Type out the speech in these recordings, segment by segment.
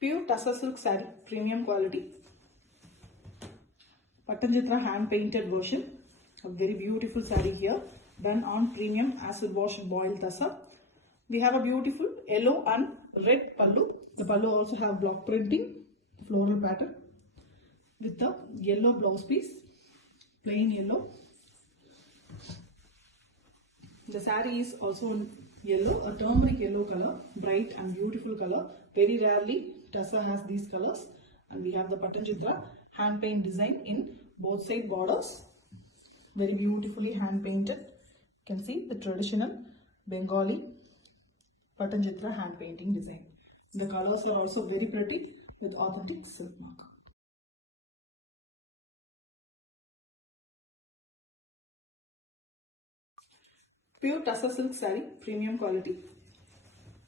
Pure Tussar silk saree, premium quality. Patanjitra hand painted version. A very beautiful saree here, done on premium acid wash boiled tussar. We have a beautiful yellow and red pallu. The pallu also have block printing, floral pattern with the yellow blouse piece, plain yellow. The saree is also in yellow, a turmeric yellow color, bright and beautiful color. Very rarely tussar has these colors. And we have the Patanjitra hand paint design in both side borders. Very beautifully hand painted. You can see the traditional Bengali Patanjitra hand painting design. The colors are also very pretty with authentic silk mark. Pure Tussar silk saree, premium quality.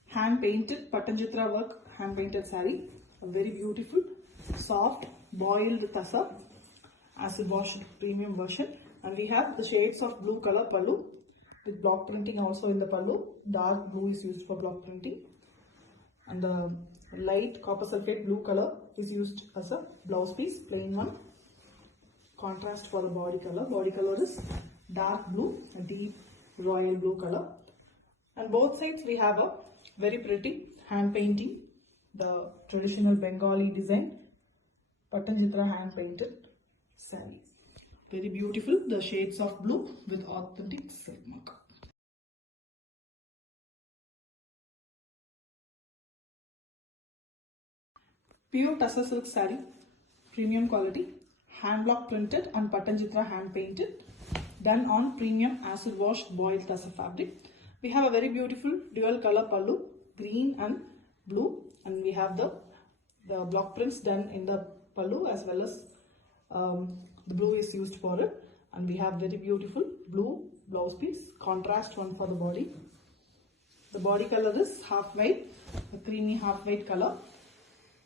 Hand painted Patanjitra work, hand painted saree. A very beautiful, soft, boiled tussar, acid wash premium version. And we have the shades of blue color pallu with block printing also in the pallu. Dark blue is used for block printing. And the light copper sulphate blue color is used as a blouse piece, plain one. Contrast for the body color. Body color is dark blue, a deep royal blue color. And both sides we have a very pretty hand painting, the traditional Bengali design, Patanjitra hand painted saree. Very beautiful, the shades of blue with authentic silk mark. Pure Tussar silk saree, premium quality, hand block printed and Patanjitra hand painted, done on premium acid washed boiled tussar fabric. We have a very beautiful dual color pallu, green and blue, and we have the block prints done in the pallu as well as the blue is used for it. And we have very beautiful blue blouse piece, contrast one for the body. The body color is half white, a creamy half white color,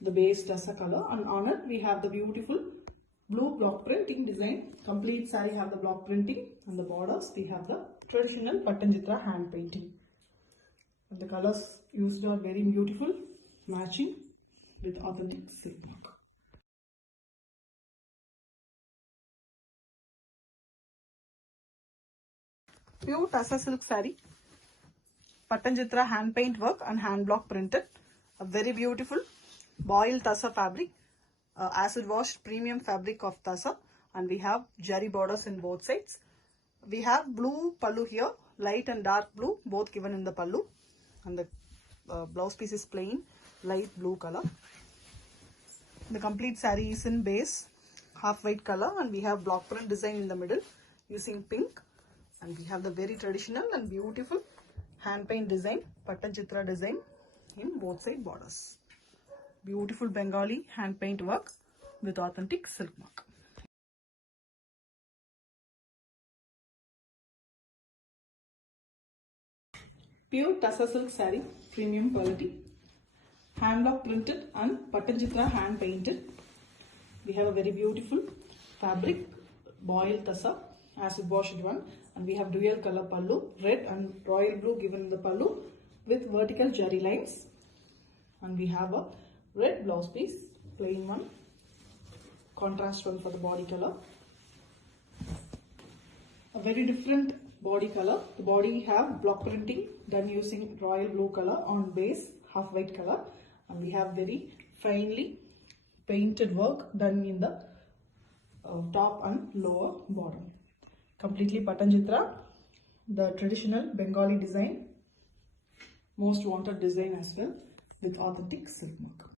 the base tussar color, and on it we have the beautiful blue block printing design. Complete saree have the block printing, and the borders we have the traditional Patanjitra hand painting. And the colors used are very beautiful, matching with authentic silk mark. Pure Tussar silk saree, Patanjitra hand paint work and hand block printed. A very beautiful boiled tussar fabric, acid washed premium fabric of tussar, and we have jari borders in both sides. We have blue pallu here, light and dark blue, both given in the pallu, and the blouse piece is plain light blue color. The complete saree is in base half white color, and we have block print design in the middle using pink, and we have the very traditional and beautiful hand paint design, Patanjitra design in both side borders. Beautiful Bengali hand paint work with authentic silk mark. Pure Tussar silk saree, premium quality, hand block printed and Patanjitra hand painted. We have a very beautiful fabric, boiled tussar, acid washed one, and we have dual color pallu, red and royal blue given in the pallu with vertical jari lines, and we have a red blouse piece, plain one, contrast one for the body color. A very different body color. The body have block printing done using royal blue color on base half white color, and we have very finely painted work done in the top and lower bottom. Completely Patanjitra, the traditional Bengali design, most wanted design as well with authentic silk mark.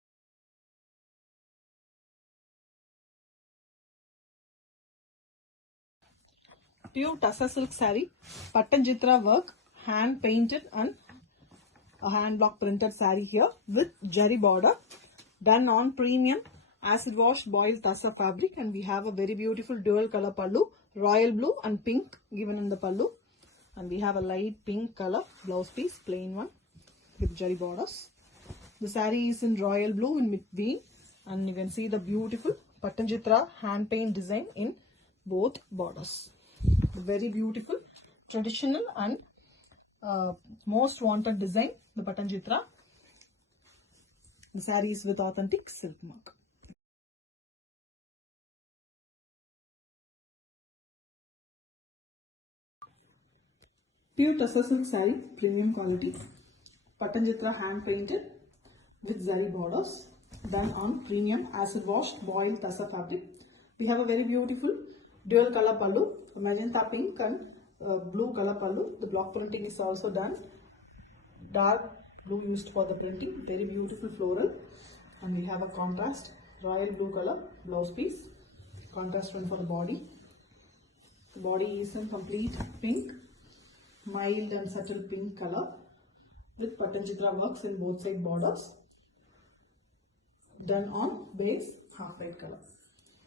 Pure Tussar silk saree, Patanjitra work, hand painted and a hand block printed saree here with jari border, done on premium acid washed boiled tussar fabric, and we have a very beautiful dual color pallu, royal blue and pink given in the pallu, and we have a light pink color blouse piece, plain one with jari borders. The saree is in royal blue in between, and you can see the beautiful Patanjitra hand paint design in both borders. Very beautiful traditional and most wanted design, the Patanjitra The saree is with authentic silk mark. Pure tussar silk saree, premium quality, Patanjitra hand painted with zari borders, done on premium acid washed boiled tussar fabric. We have a very beautiful dual color pallu, magenta pink and blue color pallu. The block printing is also done. Dark blue used for the printing, very beautiful floral, and we have a contrast royal blue color blouse piece, contrast one for the body. The body is in complete pink, mild and subtle pink color with Patanjitra works in both side borders, done on base half white color.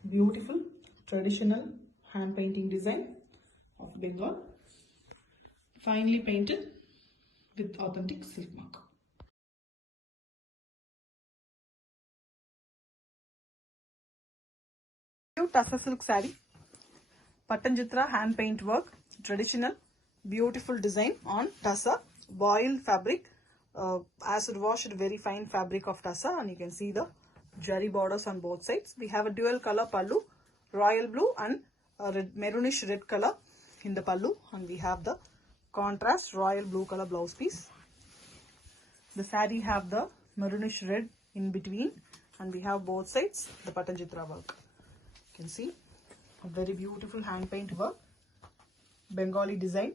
Beautiful traditional hand painting design of Bengal, finely painted with authentic silk mark. Tussar silk saree, Patanjitra hand paint work, traditional beautiful design on tussar boiled fabric, acid washed very fine fabric of tussar, and you can see the jari borders on both sides. We have a dual color pallu, royal blue and maroonish red color in the pallu, and we have the contrast royal blue color blouse piece. The saree have the maroonish red in between, and we have both sides the Patanjitra work. You can see a very beautiful hand paint work, Bengali design,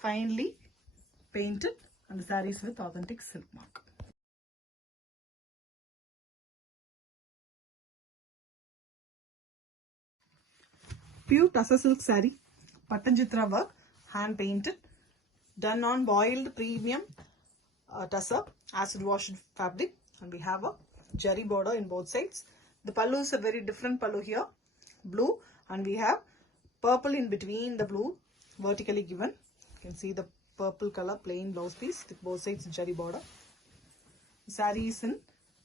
finely painted, and the sarees with authentic silk mark. Pure tussar silk saree, Patanjitra work, hand painted, done on boiled premium tussar acid washed fabric, and we have a jari border in both sides. The pallu is a very different pallu here, blue, and we have purple in between the blue, vertically given. You can see the purple color plain blouse piece with both sides jari border. The saree is in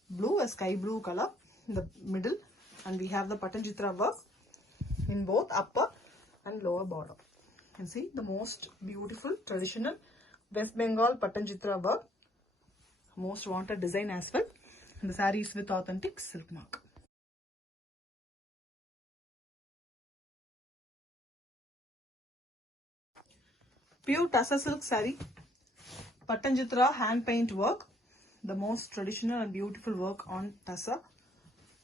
blue, a sky blue color in the middle, and we have the Patanjitra work in both upper and lower border. You can see the most beautiful traditional West Bengal Patanjitra work, most wanted design as well. And the saree is with authentic silk mark. Pure tussar silk saree, Patanjitra hand paint work, the most traditional and beautiful work on tussar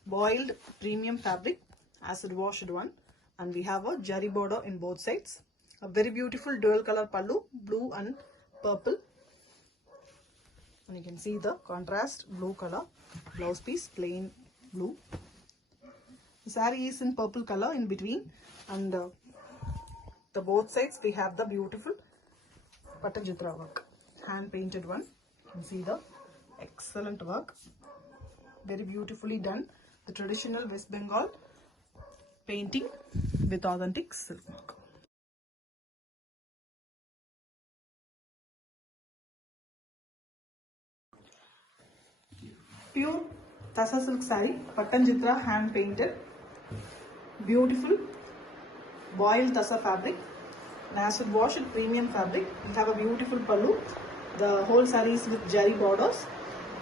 boiled premium fabric, acid washed one, and we have a jari border in both sides. A very beautiful dual color pallu, blue and purple, and you can see the contrast blue color blouse piece, plain blue. The saree is in purple color in between, and the both sides we have the beautiful Patanjitra work, hand painted one. You can see the excellent work, very beautifully done, the traditional West Bengal painting with authentic silk mark. Pure tussar silk saree, Patanjitra hand painted, beautiful boiled tussar fabric, acid washed premium fabric. We have a beautiful pallu. The whole saree is with jari borders,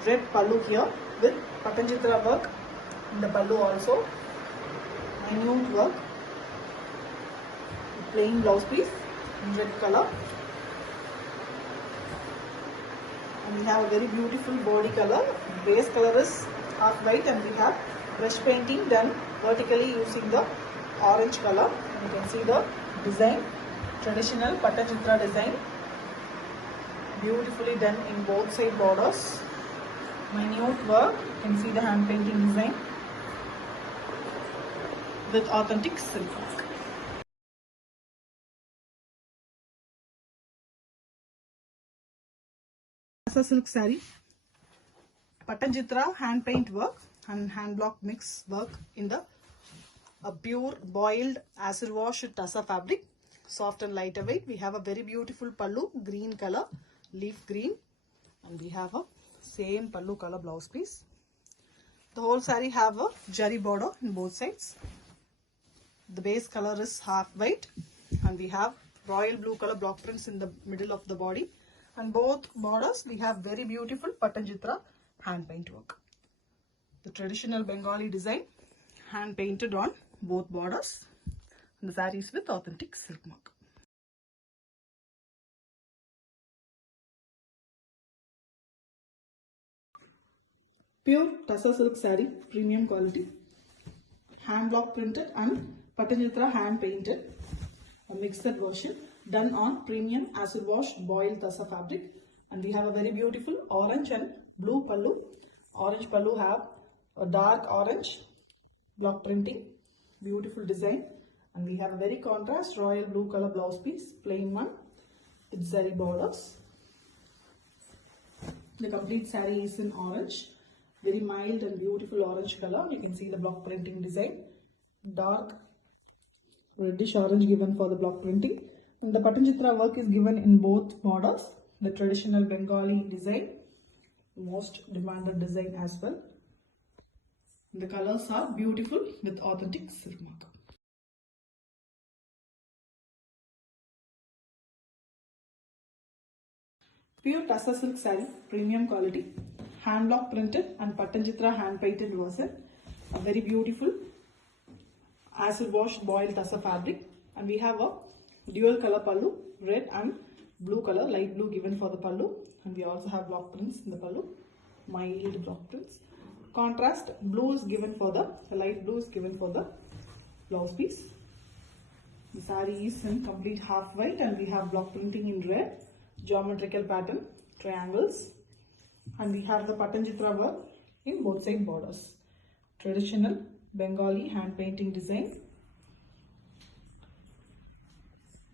red pallu here with Patanjitra work in the pallu also, minute work, plain blouse piece in red color, and we have a very beautiful body color. Base color is half white, and we have brush painting done vertically using the orange color. You can see the design, traditional Patanjitra design, beautifully done in both side borders, minute work. You can see the hand painting design with authentic silk work. Tussar silk saree, Patanjitra hand paint work and hand block mix work in the pure boiled acid wash tussar fabric, soft and lighter weight. We have a very beautiful pallu, green color, leaf green, and we have a same pallu color blouse piece. The whole saree have a jari border in both sides. The base color is half white, and we have royal blue color block prints in the middle of the body, And both borders we have very beautiful Patanjitra hand paint work. The traditional Bengali design hand painted on both borders. And the sarees with authentic silk mark. Pure Tussar silk saree, premium quality, hand block printed and Patanjitra hand painted. A mixed version done on premium acid wash boiled Tussar fabric, and we have a very beautiful orange and blue pallu. Orange pallu have a dark orange block printing, beautiful design, and we have a very contrast royal blue color blouse piece, plain one with zari borders. The complete saree is in orange, very mild and beautiful orange color. You can see the block printing design, dark reddish orange given for the block printing, and the Patanjitra work is given in both borders. The traditional Bengali design, most demanded design as well. The colors are beautiful with authentic silk mark. Pure Tussar silk saree, premium quality, hand block printed and Patanjitra hand painted version. A very beautiful acid wash boiled Tussar fabric, and we have a dual color pallu, red and blue color, light blue given for the pallu, and we also have block prints in the pallu, mild block prints. Contrast blue is given for the light blue is given for the blouse piece. The saree is in complete half white, and we have block printing in red, geometrical pattern, triangles, and we have the Patanjitra work in both side borders. Traditional Bengali hand painting design.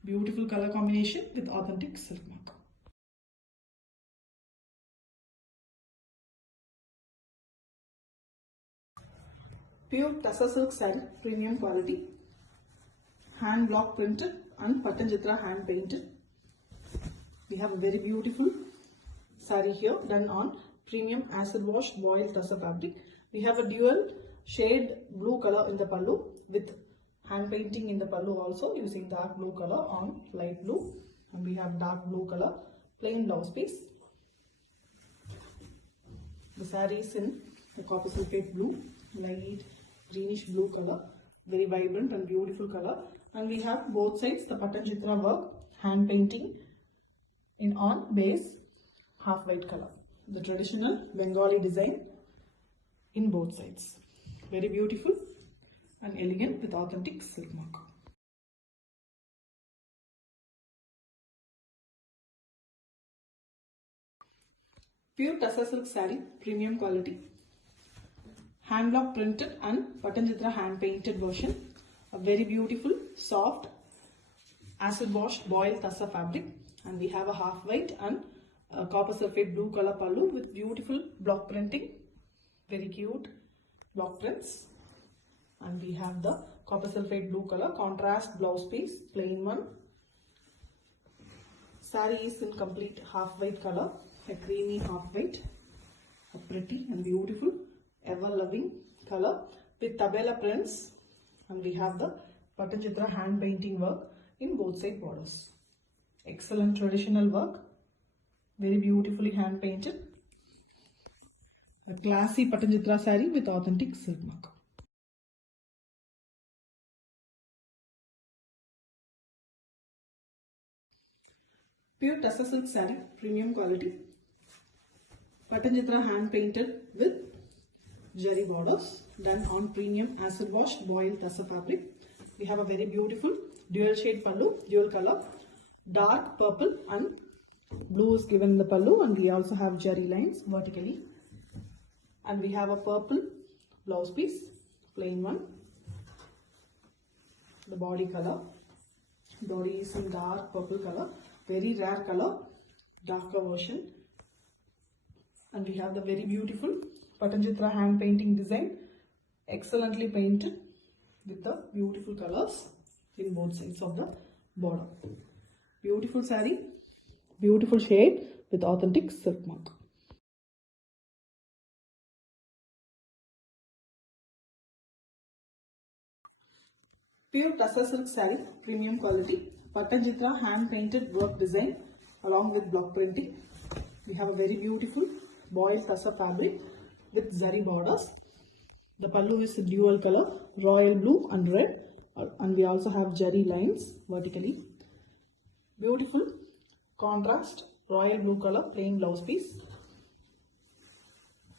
Beautiful color combination with authentic silk mark. Pure Tussar silk saree, premium quality, hand block printed and Patanjitra hand painted. We have a very beautiful saree here done on premium acid wash boiled Tussar fabric. We have a dual shade blue color in the pallu with hand painting in the pallu also using dark blue color on light blue, and we have dark blue color plain blouse piece. The saree is in the copper sulphate blue, light greenish blue color, very vibrant and beautiful color, and we have both sides the Patanjitra work hand painting in on base half white color. The traditional Bengali design in both sides. Very beautiful and elegant with authentic silk mark. Pure Tussar silk saree, premium quality, hand block printed and Patanjitra hand painted version. A very beautiful soft acid wash boiled Tussar fabric, and we have a half white and copper sulphate blue color pallu with beautiful block printing, very cute block prints, and we have the copper sulphate blue color contrast blouse piece, plain one. Saree is in complete half white color, a creamy half white, a pretty and beautiful ever loving color with tabela prints, and we have the Patanjitra hand painting work in both side borders. Excellent traditional work, very beautifully hand painted. A classy Patanjitra saree with authentic silk mark. Pure Tussar silk saree, premium quality, Patanjitra hand painted with zari borders done on premium acid wash boiled Tussar fabric. We have a very beautiful dual shade pallu, dual color, dark purple and blue is given in the pallu, and we also have zari lines vertically, and we have a purple blouse piece, plain one. The body color, body is in dark purple color, very rare color, darker version, and we have the very beautiful Patanjitra hand painting design, excellently painted with the beautiful colors in both sides of the border. Beautiful saree, beautiful shade with authentic silk mark. Pure Tussar silk saree, premium quality, Patanjitra hand painted work design, along with block printing. We have a very beautiful boiled tussar fabric with zari borders. The pallu is dual color, royal blue and red, and we also have zari lines vertically. Beautiful contrast royal blue color plain blouse piece.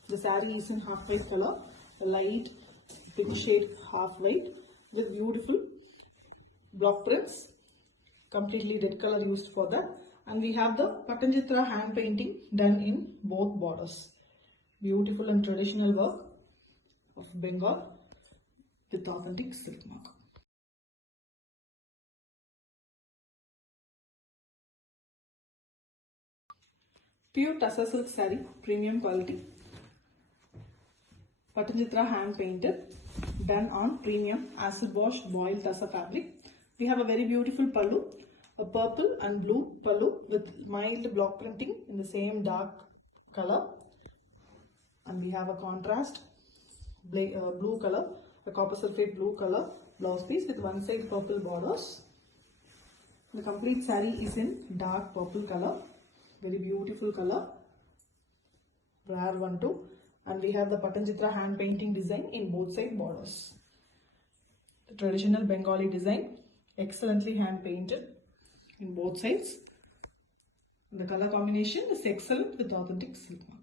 The saree is in half white color, a light pink shade half white with beautiful block prints, completely red color used for that. And we have the Patanjitra hand painting done in both borders. Beautiful and traditional work of Bengal with authentic silk mark. Pure tussar silk saree, premium quality. Patanjitra hand painted, done on premium acid wash boiled tussar fabric. We have a very beautiful pallu, a purple and blue pallu with mild block printing in the same dark color. And we have a contrast blue color, a copper sulphate blue color blouse piece with one side purple borders. The complete saree is in dark purple color, very beautiful color, rare one too. And we have the Patanjitra hand painting design in both side borders. The traditional Bengali design, excellently hand painted in both sides. The color combination is excellent with authentic silk mark.